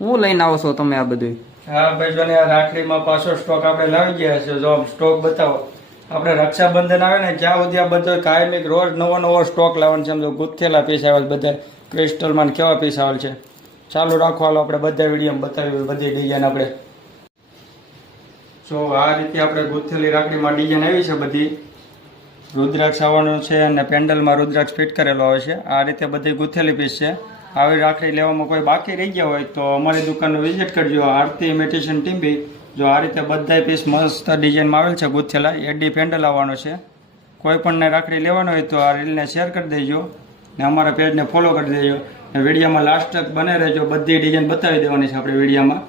હું લઈને આવો છો તમે આ બધું? હા ભાઈ જો ને આ રાખડીમાં પાછો સ્ટોક આપણે લાવી ગયા છે. જો સ્ટોક બતાવો. આપણે રક્ષાબંધન આવે ને ત્યાં સુધી આ બધો કાયમિક રોજ નવો સ્ટોક લાવવાનો છે. સમજો ગુથેલા પીસ આવેલ બધા ક્રિસ્ટલમાં કેવા પીસ આવેલ છે. ચાલુ રાખો હાલો આપણે બધા વિડીયોમાં બતાવી બધી ડિઝાઇન આપણે. જો આ રીતે આપણે ગુથેલી રાખડીમાં ડિઝાઇન આવી છે બધી. રુદ્રાક્ષ આવવાનું છે અને પેન્ડલમાં રુદ્રાક્ષ ફિટ કરેલો આવે છે. આ રીતે બધી ગુથેલી પીસ છે. આવી રાખડી લેવામાં કોઈ બાકી રહી ગયા હોય તો અમારી દુકાનનું વિઝિટ કરજો. આરતી ઇમિટેશન ટીમ્બી. જો આ રીતે બધા પીસ મસ્ત ડિઝાઇનમાં આવેલ છે ગુથેલા. એડી પેન્ડલ આવવાનો છે. કોઈ પણને રાખડી લેવાનો હોય તો આ રીલને શેર કરી દેજો ને અમારા પેજને ફોલો કરી દેજો. વિડીયોમાં લાસ્ટ તક બને રહેજો. બધી ડિઝાઇન બતાવી દેવાની છે આપણે વિડીયોમાં.